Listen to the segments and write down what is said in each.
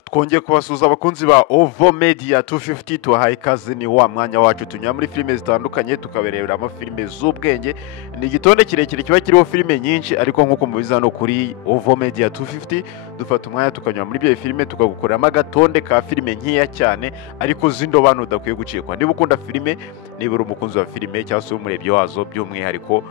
twongeye kubasuhuza abakunzi ba Ovo Media 250 tuhaye ikaze ni wa mwanya wacu tunyura muri filime zitandukanye tukabereberamo filime z'ubwenge. Ni igitonde kirekire kiba kiriho filime nyinshi, ariko nk'uko mubizi hano kuri Ovo Media 250 dufata umwanya tukanyura muri byo filime tukagukoreramo agatonde ka filime nkeya cyane ariko z'indobano udakwiye gucikwa. Niba ukunda filime, niba uri umukunzi wa filime cyangwa se umurebyi wazo, by'umwihariko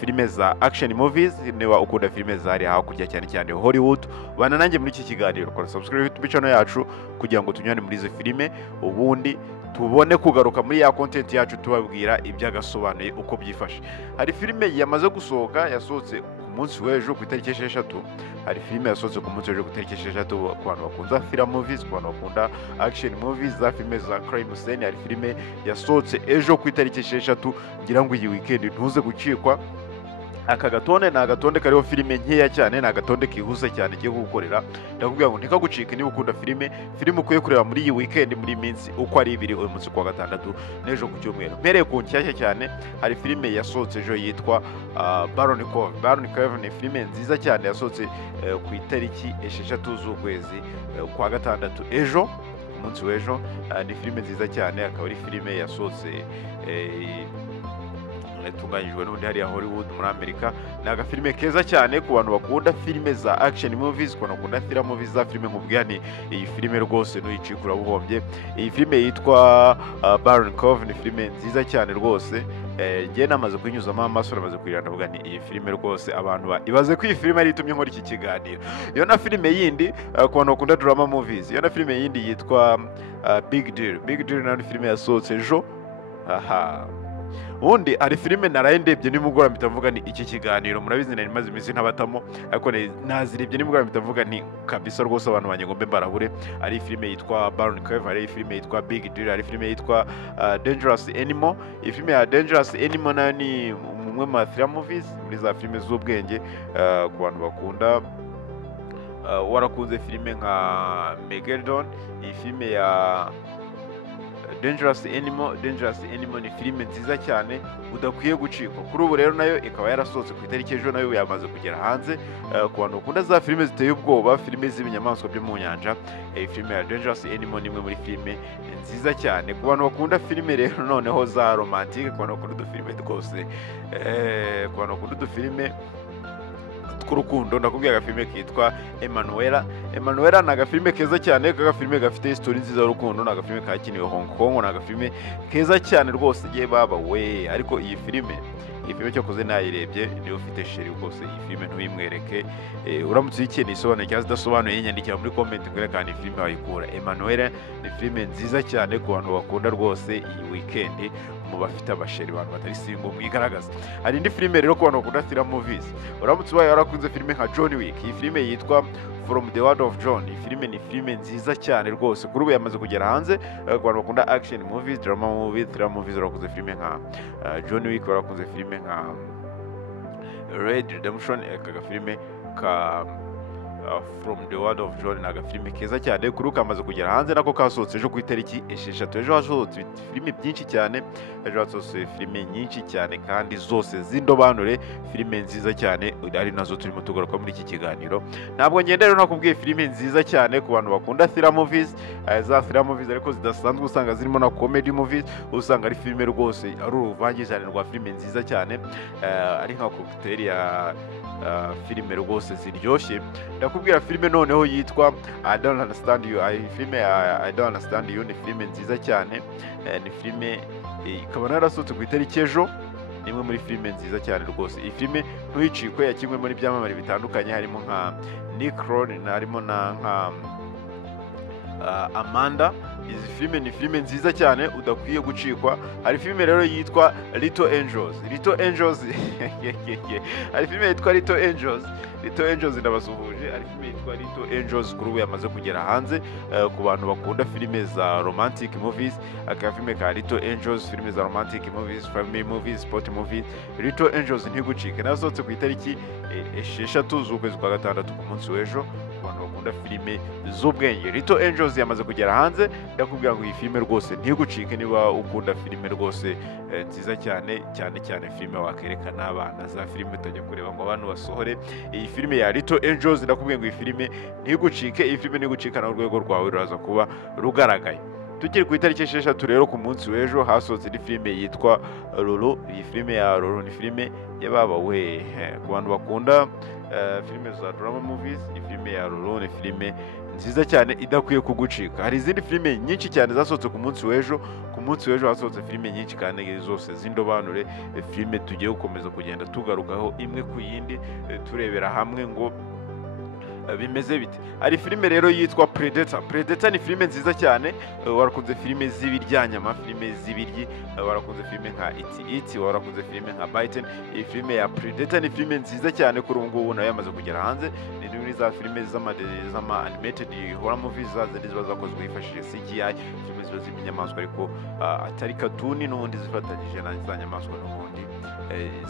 filime za action movies, niba ukunda filime zari hakurya cyane cyane Hollywood, bana nanjye muri iki kiganiro. Kora subscribe YouTube channel yacu kugira ngo tunyane muri izo filime, ubundi tubone kugaruka muri ya content yacu tubabwira ibyagasobanuye uko byifashe. Hari filime yamaze gusohoka, yasohotse ku munsi w'ejo ku itariki 6. Hari filime yasohotse ku munsi w'ejo ku itariki 6 ku bantu bakunda film movies, ku bantu bakunda action movies, za filime za crime scene. Hari filime yasohotse ejo ku itariki 6, ngira ngo iyi weekend ntuze gucikwa. Aka gatonde ni agatonde kariho filime nkeya cyane, ni agatonde kihuse cyane kigiye gukorera. Ndakubwira ngo ntikagucike niba ukunda filime ukwiye kureba muri iyi weekend, muri minsi uko ari ibiri, uyu munsi kwa gatandatu n'ejo ku cyumweru. Mpereye ku nshyashya cyane, hari filime yasohotse ejo yitwa Baron Cove. Baron Cove ni filime nziza cyane yasohotse ku itariki 6 z'ukwezi kwa gatandatu, ejo umunsi w'ejo. Ni filime nziza cyane, akaba ari filime yasohotse itunganyijwe n'undi hariya Hollywood muri Amerika. Ni agafilime keza cyane ku bantu bakunda filime za action movies, ku bantu bakunda film movies za filime nkubwira ni iyi filime rwose nuyicikura buhombye. Iyi filime yitwa Baron Cove ni filime nziza cyane rwose. Ngiye namaze kuyinyuzamo amaso, namaze kuyirana vuga ni iyi filime rwose abantu ibaze ko iyi filime ari itumye nkora iki kiganiro. Iyo na filime yindi ku bantu bakunda drama movies, iyo na filime yindi yitwa Big Deal. Big Deal ni filime yasohotse ejo. Ubundi ari filime narayindebye nimugora mpita mvuga ni iki kiganiro murabizi nari maze iminsi ntabatamo, ariko nazirebye nimugora mpita mvuga ni kabisa rwose abantu banye ngombe mbarabure. Ari filime yitwa Baron Cove, ari filime yitwa Big Deal, ari filime yitwa Dangerous Animal. Iyi filime ya Dangerous Animal nayo ni umwe mu film movies muri za filime z'ubwenge ku bantu bakunda warakunze filime nka Megalodon. Iyi filime ya Dangerous Animal ni filime nziza cyane udakwiye gucikwa. Kuri ubu rero nayo ikaba yarasohotse ku itariki ejo, nayo yamaze kugera hanze. Ku bantu bakunda za filime ziteye ubwoba, filime z'ibinyamaswa byo mu nyanja, filime ya Dangerous Animal ni imwe muri filime nziza cyane. Ku bantu bakunda filime rero noneho za romantique, ku bantu bakunda udufilime rwose, ku bantu bakunda udufilime tw'urukundo, ndakubwira agafilime kitwa Emanuela. Emanuela ni agafilime keza cyane, agafilime gafite history nziza y'urukundo. Ni agafilime kakiniwe Hong Kong, ni agafilime keza cyane rwose. Ye baba we, ariko iyi filime cyakoze nayirebye, niyo ufite sheri rwose iyi filime ntuyimwereke. Uramutse uyikeneye isobanuye cyangwa idasobanuye, nyandikira muri comment ngwere kandi iyi filime wayikura. Emanuela ni filime nziza cyane ku bantu bakunda rwose iyi weekend, mu bafite abasheri, abantu batari single mwigaragaza. Hari indi filime rero ku bantu bakunda film movies, uramutse ubaye warakunze filime nka John Wick. Iyi filime yitwa From the World of John. Iyi filime ni filime nziza cyane rwose, kuri ubu yamaze kugera hanze. Ku bantu bakunda action movies, drama movies, thriller movies, warakunze filime nka John Wick, warakunze filime nka Red Redemption. Aka filime ka From the World of John ni agafilime keza cyane, kuri kamaze kugera hanze, nako kasohotse ejo ku itariki 6. Ejo hasohotse filime byinshi cyane, ejo hasohotse filime nyinshi cyane kandi zose z'indobanure, filime nziza cyane ari nazo turimo tugaruka muri iki kiganiro. Ntabwo ngenda rero nakubwiye filime nziza cyane ku bantu bakunda thriller movies, za thriller movies ariko zidasanzwe, usanga zirimo na comedy movies, usanga ari filime rwose ari uruvange cyane rwa filime nziza cyane, ari nka cocktail ya filime rwose ziryoshye. Ndakubwira filime noneho yitwa I Don't Understand You. Filime ya I Don't Understand You ni filime nziza cyane, ni filime ikaba narasohotse ku itariki ejo. Ni imwe muri filime nziza cyane rwose. Iyi filime ntuyicikwe, yakimwe muri byamamare bitandukanye, harimo nka Nick Kroll, harimo na nka Amanda. Izi filime ni filime nziza cyane udakwiye gucikwa. Hari filime rero yitwa Little Angels. Hari filime yitwa Little Angels ndabasuhuje. Hari filime yitwa Little Angels kuri ubu yamaze kugera hanze. Ku bantu bakunda filime za romantic movies, aka filime ka Little Angels, filime za romantic movies, family movies, sport movies. Little Angels ntigucike, nasohotse ku itariki 6 z'ukwezi kwa gatandatu ku munsi w'ejo. Ku bantu bakunda bakunda filime z'ubwenge. Little Angels yamaze kugera hanze, ndakubwira ngo iyi filime rwose ntigucike niba ukunda filime rwose nziza cyane cyane filime wakereka n'abana, za filime utajya kureba ngo abantu basohore. Iyi filime ya Little Angels ndakubwira ngo iyi filime ntigucike, iyi filime ntigucika na urwego rwawe ruraza kuba rugaragaye. Tukiri ku itariki 6 rero ku munsi w'ejo hasohotse indi filime yitwa Lulu. Iyi filime ya Lulu ni filime yababa we ku bantu bakunda filime za drama movies. Iyi filime ya Lulu ni filime nziza cyane idakwiye kugucika. Hari izindi filime nyinshi cyane zasohotse ku munsi w'ejo. Ku munsi w'ejo hasohotse filime nyinshi kandi zose z'indobanure, filime tugiye gukomeza kugenda tugarukaho imwe ku yindi turebera hamwe ngo bimeze bite. Hari filime rero yitwa Predator. Predator ni filime nziza cyane, warakunze filime z'ibiryanyama, filime z'ibiryi, warakunze filime nka It, warakunze filime nka Bitten. Iyi filime ya Predator ni filime nziza cyane kuri ubu ngubu nayo yamaze kugera hanze. Ni muri za filime z'ama animated horror movies ziba zakozwe hifashishije CGI, filime ziba z'inyamaswa ariko atari cartoon n'ubundi zifatanyije na za nyamaswa n'ubundi.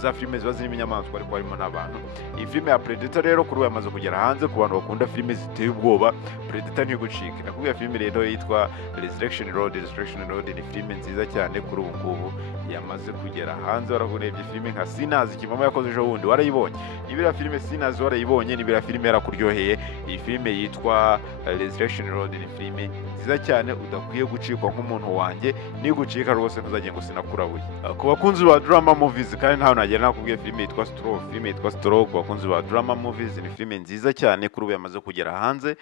Za filime ziba zirimo inyamaswa ariko harimo n'abantu. Iyi filime ya Predator rero kuri ubu yamaze kugera hanze ku bantu bakunda filime ziteye ubwoba. Predator ntigucike. Nakubwiye filime rero yitwa Resurrection Road. Resurrection Road ni filime nziza cyane kuri ubu ngubu yamaze kugera hanze. Warakurebye filime nka Sinners Kivamo yakoze ejo bundi, warayibonye? Ibira filime Sinners warayibonye? Nibira filime yarakuryoheye? Iyi filime yitwa Resurrection Road ni filime nziza cyane udakwiye gucikwa nk'umuntu wanjye. Nigucika rwose ntuzajye ngo sinakurabuye. Ku bakunzi ba drama movies kandi ntaho nagera nakubwiye filime yitwa Straw. Filime yitwa Straw ku bakunzi ba drama movies ni filime nziza cyane kuri ubu yamaze kugera hanze.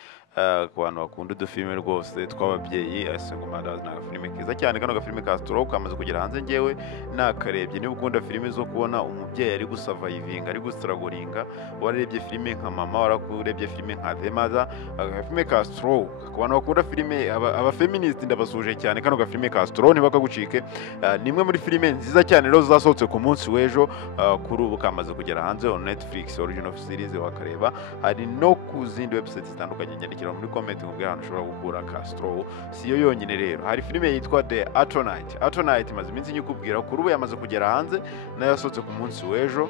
Ku bantu bakunda udufilime rwose tw'ababyeyi, Single Mothers na filime kiza cyane. Kano gafilime ka Straw kamaze kugera hanze, ngewe nakarebye. Niba ukunda filime zo kubona umubyeyi ari gusavayivinga, ari gustragoringa, wararebye filime nka Mama, warakurebye filime nka The Mother, agafilime ka Straw. Ku bantu bakunda filime aba feminist ndabasuje cyane, kano gafilime ka Straw ntibakagucike. Nimwe muri filime nziza cyane rero zasohotse ku munsi w'ejo, kuri ubu kamaze kugera hanze on Netflix original series wakareba. Hari no ku zindi websites zitandukanye, nyandikira muri comment nkubwira ahantu ushobora gukura ka Straw. Siyo yonyine rero, hari filime yitwa The Atronite. Atronite maze iminsi nyikubwira kuri ubu yamaze kugera hanze nayo yasohotse ku munsi w'ejo.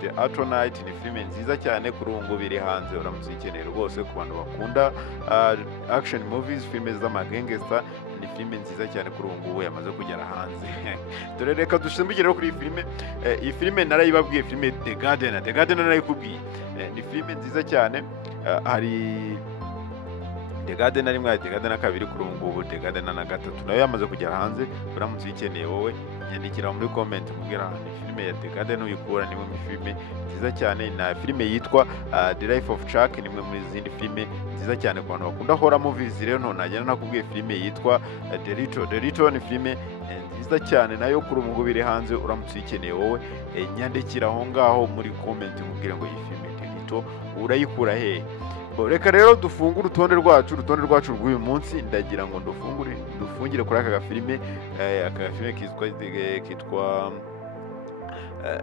The Atronite ni filime nziza cyane kuri ubu ngubu iri hanze, uramutse uyikeneye rwose ku bantu bakunda action movies, filime z'amagangster. Ni filime nziza cyane kuri ubu ngubu yamaze kugera hanze. Dore reka dusimbukire kuri iyi filime. Iyi filime narayibabwiye, filime The Gardener. The Gardener narayikubwiye, ni filime nziza cyane. Hari The Gardener rimwe, hari The Gardener kabiri, kuri ubu ngubu The Gardener na gatatu nayo yamaze kugera hanze. Uramutse uyikeneye wowe nyandikira muri comment kugira ni filime ya The Gardener uyikura. Nimwe muri filime nziza cyane. Na filime yitwa The Life of Chuck, nimwe muri zindi filime nziza cyane ku bantu bakunda horror movies. Rero nagenda nakubwiye filime yitwa The Little. The Little ni filime nziza cyane nayo kuri ubu ngubu iri hanze. Uramutse uyikeneye wowe nyandikira aho ngaho muri comment kugira ngo iyi filime The Little urayikura hehe. Reka rero dufungure urutonde rwacu rw'uyu munsi. Ndagira ngo dufungire kuri aka gafilime. Aka gafilime kitwa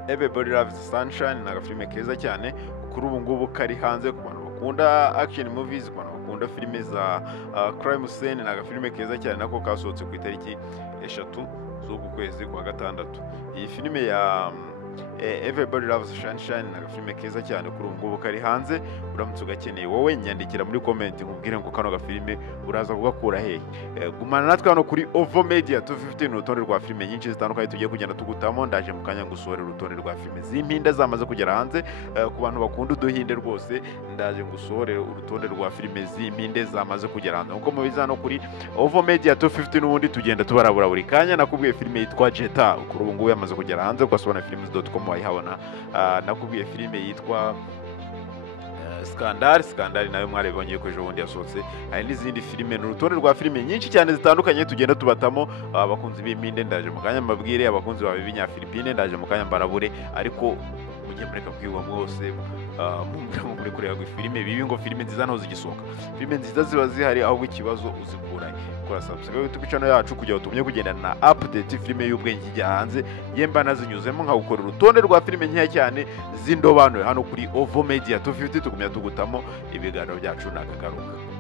Everybody Loves Sunshine. Ni agafilime keza cyane kuri ubu ngubu kari hanze ku bantu bakunda action movies, ku bantu bakunda filime za crime scene. Ni agafilime keza cyane nako kasohotse ku itariki 3 z'uku kwezi kwa gatandatu. Iyi filime ya Everybody Loves Sunshine ni agafilime keza cyane kuri ubu ngubu kari hanze. Uramutse ugakeneye wowe nyandikira muri comment nkubwire ngo kano gafilime uraza kugakura hehe. Gumana natwe hano kuri Ovo Media 250 urutonde rwa filime nyinshi zitandukanye tugiye kugenda tugutamo. Ndaje mu kanya ngusohore urutonde rwa filime z'impinde zamaze kugera hanze. Ku bantu bakunda uduhinde rwose ndaje ngusohore urutonde rwa filime z'impinde zamaze kugera hanze. Uko mubizi hano kuri Ovo Media 250 n'ubundi tugenda tubarabura buri kanya. Nakubwiye filime yitwa Jeta, kuri ubu ngubu yamaze kugera hanze. Ukasobona films.com wayihabona. Nakubwiye filime yitwa Scandal nayo mwarebonye ko ejo bundi yasohotse. Hari n'izindi filime, n'urutonde rwa filime nyinshi cyane zitandukanye tugenda tubatamo. Abakunzi b'impinde ndaje mu kanya mbabwire, abakunzi ba b'inyafilipine ndaje mu kanya mbarabure. Ariko mujye mureka kwigwa mwose muri kureba filime bibi ngo filime nziza ntaho zigisohoka. Filime nziza ziba zihari, ahubwo ikibazo uzikura kora subscribe YouTube channel yacu kugira utumye kugendana na update filime y'ubwenge ijya hanze. Yemba nazinyuzemo nkagukora urutonde rwa filime nkeya cyane z'indobanure hano kuri Ovo Media 250 tugumya tugutamo ibiganiro byacu nakagaruka.